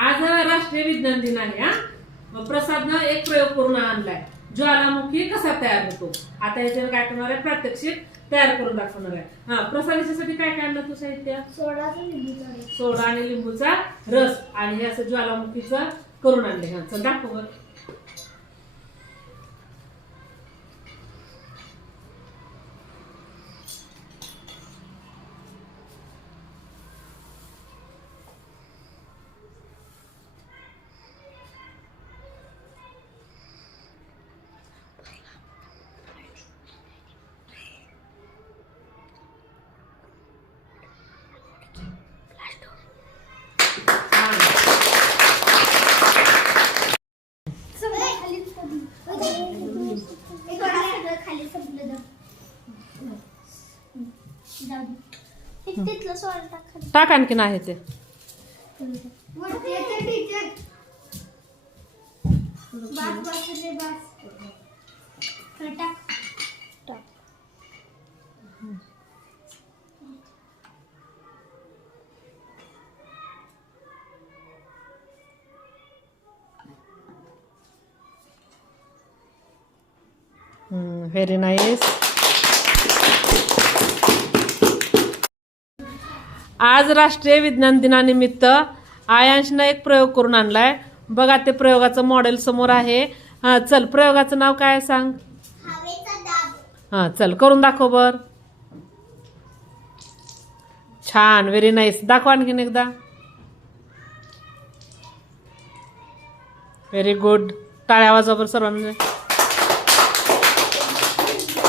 आज राष्ट्रीय विज्ञान दिन आहे हा। प्रसादनं एक प्रयोग करून आणलाय, ज्वालामुखी कसा तयार होतो। आता याच्यावर काय करणार आहे, प्रात्यक्षिक तयार करून दाखवणार आहे। हा, प्रसाद याच्यासाठी काय काय आणलं तू साहित्य? सोडा आणि लिंबूचा रस आणि हे असं ज्वालामुखीचं करून आणले। हा चल दाखव बरं। टाक आणखीन आहे ते। Very nice. आज राष्ट्रीय विज्ञान दिनानिमित्त आयांशनं एक प्रयोग करून आणलाय बघा। ते प्रयोगाचं मॉडेल समोर आहे। हा चल, प्रयोगाचं नाव काय सांग? हा चल करून दाखव बर। छान, व्हेरी नाईस। दाखव आणखीन एकदा। Very good. टाळ्या वाजवा बरं सर्वांना।